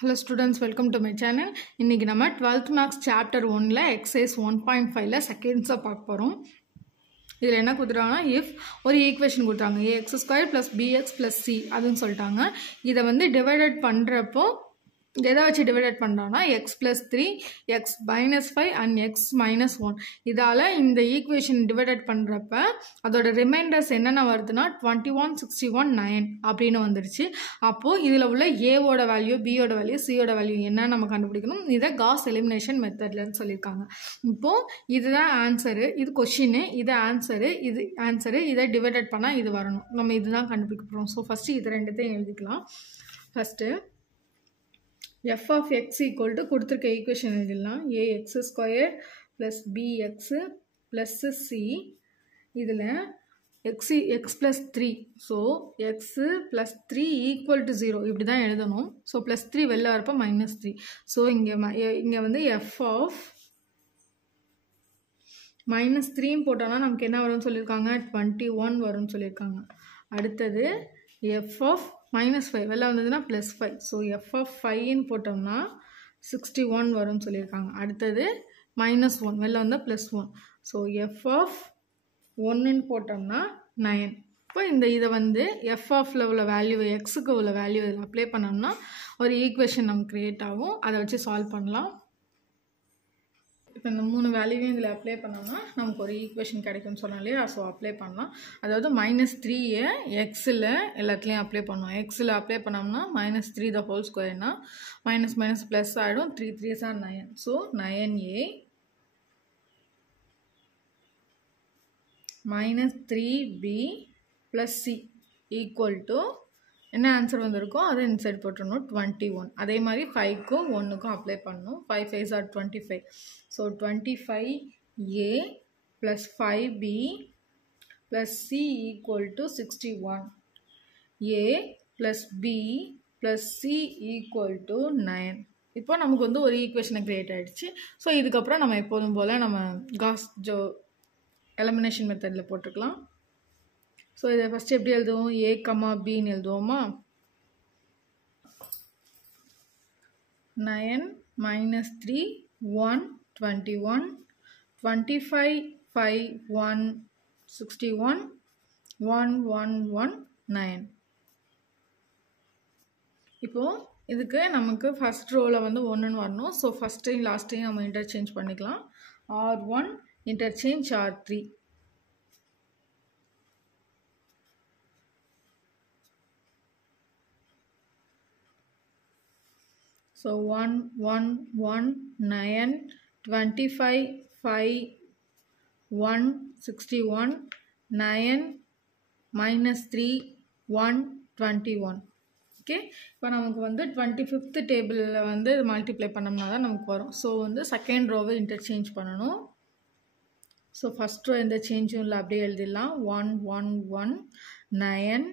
Hello students, welcome to my channel. இன்னைக்கு நம்ம 12th Maths Chapter 1ல Exercise 1.5ல Seconds பார்க்க போறோம். இதில் என்ன கொடுத்துட்டாங்கன்னா if ஒரு ஈக்குவேஷன் கொடுத்தாங்க ax² plus bx plus c அதுன்னு சொல்லிட்டாங்க. இதை வந்து டிவைடட் பண்ணுறப்போ எதை வச்சு டிவைடட் பண்ணுறாங்கன்னா x plus 3 x minus 5 and x minus 1 இதால் இந்த ஈக்குவேஷன் டிவைடட் பண்ணுறப்ப அதோட ரிமைண்டர்ஸ் என்னென்ன வருதுன்னா 21 61 9 அப்படின்னு வந்துடுச்சு. அப்போது இதில் உள்ள ஏவோட வேல்யூ பியோட வேல்யூ சியோட வேல்யூ என்ன நம்ம கண்டுபிடிக்கணும். இதை காஸ் எலிமினேஷன் மெத்தட்லன்னு சொல்லியிருக்காங்க. இப்போது இதுதான் ஆன்சரு, இது கொஷின்னு, இது ஆன்சரு, இதை டிவைடட் பண்ணால் இது வரணும். நம்ம இதுதான் கண்டுபிடிக்க போகிறோம். ஸோ ஃபஸ்ட்டு இது ரெண்டுத்தையும் எழுதிக்கலாம். First f of x equal to கொடுத்துருக்க ஈக்குவேஷன் எழுதிடலாம். ax² plus bx plus c இதில் x plus 3 so x plus 3 equal to 0 இப்படி தான் எழுதணும். ஸோ plus 3 வெளில வரப்போ -3. ஸோ இங்கே வந்து f of -3 போட்டோம்னா நமக்கு என்ன வரும்னு சொல்லியிருக்காங்க, 21 வரும்னு சொல்லியிருக்காங்க. அடுத்தது f of -5 வெளில வந்ததுன்னா +5. ஸோ f of 5ன்னு போட்டோம்னா 61 வரும்னு சொல்லியிருக்காங்க. அடுத்தது -1 வெளில வந்தால் +1. ஸோ f of 1ன்னு போட்டோம்னா 9. இப்போ இதை வந்து f ஆஃப்ல உள்ள வேல்யூ எக்ஸுக்கு உள்ள வேல்யூ இதில் அப்ளை பண்ணோம்னா ஒரு ஈக்குவேஷன் நமக்கு க்ரியேட் ஆகும். அதை வச்சு சால்வ் பண்ணலாம். இப்போ இந்த 3 வேல்யூவையும் இதில் அப்ளை பண்ணோம்னா நமக்கு ஒரு ஈக்குவேஷன் கிடைக்கும்னு சொன்னோம் இல்லையா. ஸோ அப்ளை பண்ணலாம். அதாவது -3 எக்ஸில் எல்லாத்துலேயும் அப்ளை பண்ணோம். எக்ஸில் அப்ளை பண்ணோம்னா -3 the whole squareனா மைனஸ் ப்ளஸ் ஆகிடும். 3 3s are 9. So 9a -3b plus c equal to என்ன ஆன்சர் வந்திருக்கோ அதை இன்சைட் போட்டுருணும் 21. அதே மாதிரி 5க்கும் 1க்கும் அப்ளை பண்ணணும். 5 5s are 25. So 25a plus 5b plus c equal to 61. a plus b plus c equal to 9. இப்போ நமக்கு வந்து ஒரு ஈக்குவேஷனை க்ரியேட் ஆகிடுச்சு. ஸோ இதுக்கப்புறம் நம்ம எப்போதும் போல் நம்ம காஸ் எலிமினேஷன் மெத்தடில் போட்டுக்கலாம். ஸோ இதை ஃபஸ்ட்டு எப்படி எழுதுவோம், a, bன்னு எழுதுவோமா. 9 -3 1 21 25 5 1 61 1 1 1 9. இப்போது இதுக்கு நமக்கு ஃபஸ்ட் ரோவில் வந்து 1ன்னு வரணும். ஸோ ஃபஸ்ட்டையும் லாஸ்ட்டையும் நம்ம இன்டர்சேஞ்ச் பண்ணிக்கலாம். R1 interchange R3. So 1 1 1 9 25 5 1 61 9 -3 1 21. Okay, இப்போ நமக்கு வந்து 25th டேபிளில் வந்து மல்டிப்ளை பண்ணோம்னா தான் நமக்கு வரும். ஸோ வந்து செகண்ட் ரோவை இன்டர்சேஞ்ச் பண்ணணும். ஸோ ஃபஸ்ட் ரோ எந்த சேஞ்சும் இல்லை, அப்படியே எழுதிடலாம். 1 1 1 9.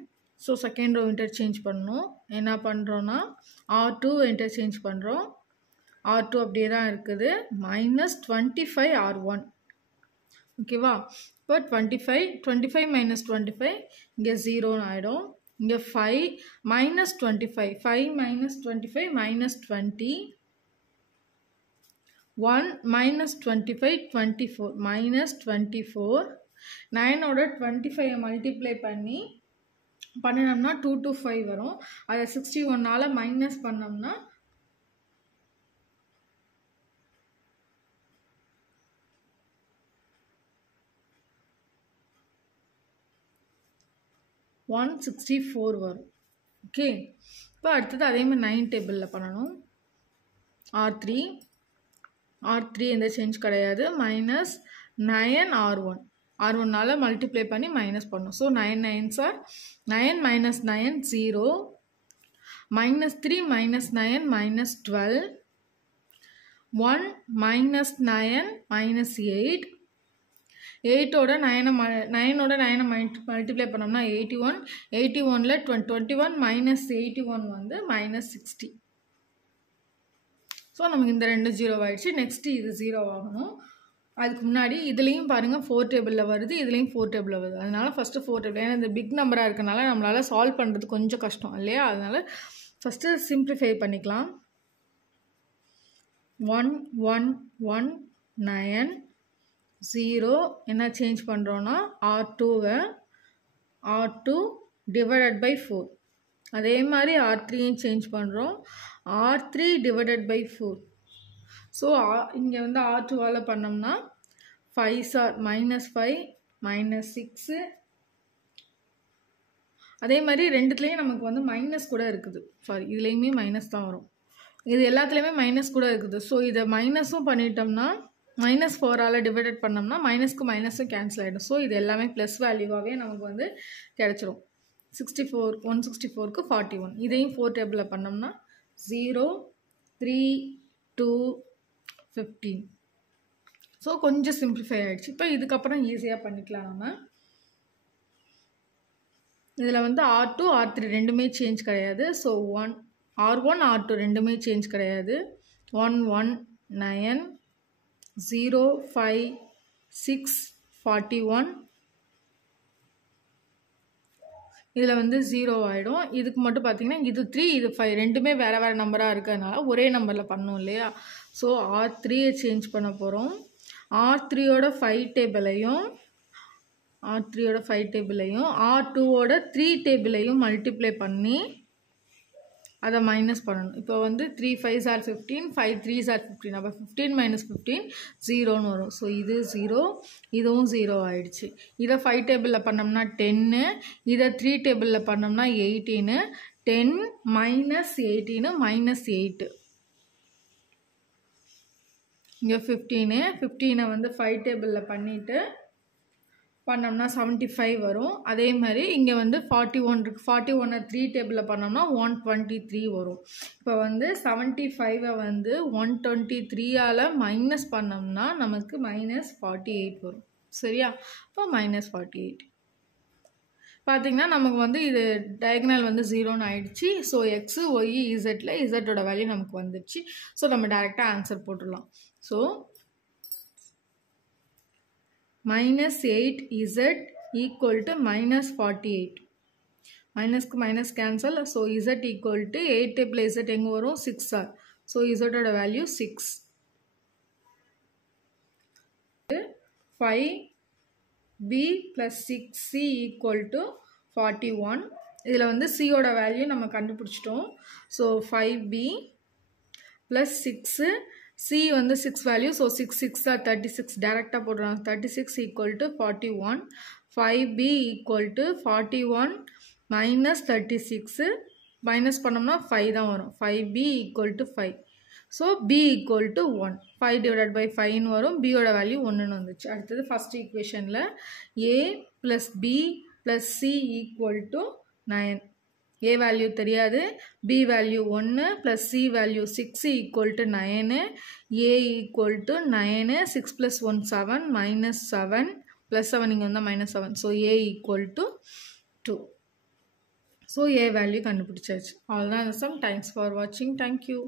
ஸோ செகண்ட் ரோ இன்டர்சேஞ்ச் பண்ணணும். என்ன பண்ணுறோன்னா R2 இன்டர்சேஞ்ச் பண்ணுறோம். R2 அப்படியே தான் இருக்குது. -25 R1. ஓகேவா. இப்போ 25 -25 இங்கே 0ன்னு ஆகிடும். இங்கே 5 -25 5 -25 -20 1 -25 24 -24 9ஓட 25 மல்டிப்ளை பண்ணினோம்னா 2 to 5 வரும். அதை 61ஆல் மைனஸ் பண்ணோம்னா 164 வரும். ஓகே, இப்போ அடுத்தது அதே மாதிரி 9 டேபிளில் பண்ணணும். R3 எந்த சேஞ்ச் கிடையாது. -9 R1 R1ஆல் மல்டிப்ளை பண்ணி மைனஸ் பண்ணணும். ஸோ 9 9s are 9 -9 0 -3 -9 -12 1 -9 -8 8ஓட 9 மல்டிப்ளை பண்ணோம்னா 81 81ல் 21 -81 வந்து -60. ஸோ நமக்கு இந்த 2 0 ஆகிடுச்சு. நெக்ஸ்ட்டு இது 0 ஆகணும். அதுக்கு முன்னாடி இதுலேயும் பாருங்கள் 4 டேபிளில் வருது, இதுலேயும் 4 டேபிளில் வருது. அதனால் ஃபஸ்ட்டு 4 டேபிள், ஏன்னா இந்த பிக் நம்பராக இருக்கனால நம்மளால் சால்வ் பண்ணுறது கொஞ்சம் கஷ்டம் இல்லையா. அதனால் ஃபஸ்ட்டு சிம்பிளிஃபை பண்ணிக்கலாம். 1 1 1 9 0 என்ன சேஞ்ச் பண்ணுறோன்னா R2வை R2 divided by 4. அதே மாதிரி R3யும் சேஞ்ச் பண்ணுறோம் R3 divided by 4. ஸோ இங்கே வந்து R2வால் பண்ணோம்னா 5 are -5 -6. அதே மாதிரி ரெண்டுத்துலேயும் நமக்கு வந்து மைனஸ் கூட இருக்குது. சாரி, இதுலேயுமே மைனஸ் தான் வரும். இது எல்லாத்துலேயுமே மைனஸ் கூட இருக்குது. ஸோ இதை மைனஸும் பண்ணிட்டோம்னா -4ஆல் டிவைடட் பண்ணோம்னா மைனஸ்க்கு மைனஸும் கேன்சல் ஆகிடும். ஸோ இது எல்லாமே ப்ளஸ் வேல்யூவாகவே நமக்கு வந்து கிடச்சிரும். 64 164க்கு 41. இதையும் 4 டேபிளில் பண்ணோம்னா 0 3 2 15. ஸோ கொஞ்சம் சிம்பிளிஃபை ஆகிடுச்சு. இப்போ இதுக்கப்புறம் ஈஸியாக பண்ணிக்கலாம். நம்ம இதில் வந்து R2 R3 ரெண்டுமே சேஞ்ச் கிடையாது. ஸோ R1 R2 ரெண்டுமே சேஞ்ச் கிடையாது. 1 1 9 0 5 6 41. இதில் வந்து 0 ஆகிடும். இதுக்கு மட்டும் பார்த்திங்கன்னா இது 3 இது 5 ரெண்டுமே வேறு வேறு நம்பராக இருக்கிறதுனால ஒரே நம்பரில் பண்ணோம் இல்லையா. ஸோ R3யை சேஞ்ச் பண்ண போகிறோம். R3யோட 5 டேபிளையும் R2வோட 3 டேபிளையும் மல்டிப்ளை பண்ணி அதை மைனஸ் பண்ணணும். இப்போ வந்து 3 5s are 15 5 3s are 15. அப்போ 15 - 15 0ன்னு வரும். ஸோ இது 0 இதுவும் 0 ஆகிடுச்சு. இதை 5 டேபிளில் பண்ணோம்னா 10, இதை 3 டேபிளில் பண்ணோம்னா 18. 10 - 18 -8. இங்கே 15 வந்து 5 டேபிளில் பண்ணிவிட்டு பண்ணோம்னா 75 வரும். அதே மாதிரி இங்கே வந்து 41 இருக்குது. 41 3 டேபிளில் பண்ணோம்னா 123 வரும். இப்போ வந்து 75 வந்து 123ஆல் மைனஸ் பண்ணோம்னா நமக்கு -48 வரும். சரியா? இப்போ -48 பார்த்திங்கன்னா நமக்கு வந்து இது டயக்னல் வந்து 0ன்னு ஆயிடுச்சு. ஸோ X Y Zல Zோட வேல்யூ நமக்கு வந்துடுச்சு. ஸோ நம்ம டேரெக்டாக ஆன்சர் போட்டுடலாம். So -8Z equal to -48. மைனஸ்க்கு minus cancel. So Z equal to 8 table Z எங்கே வரும் 6R. ஸோ Zோட value 6. 5B + 6C equal to 41. இதில் வந்து Cயோட வேல்யூ நம்ம கண்டுபிடிச்சிட்டோம். ஸோ 5B + 6 C வந்து 6 வேல்யூ. So 6 6 are 36. டேரெக்டாக போடுறாங்க. 36 equal to 41. 5B equal to 41 - 36. Minus பண்ணோம்னா 5 தான் வரும். 5B equal to 5. So B equal to 1. 5 divided by 5ன்னு வரும். Bயோட வேல்யூ 1ன்னு வந்துச்சு. அடுத்தது ஃபஸ்ட் ஈக்குவேஷனில் A + B + C equal to 9. A value தெரியாது. B value 1 + C value 6 equal to 9. A equal to 9. 6 + 1 7 -7 +7 இங்கே வந்தால் -7. So A equal to 2. So A value கண்டுபிடிச்சாச்சு. அவ்வளோதான் இந்த சம். தேங்க்ஸ் ஃபார் வாட்சிங். தேங்க்யூ.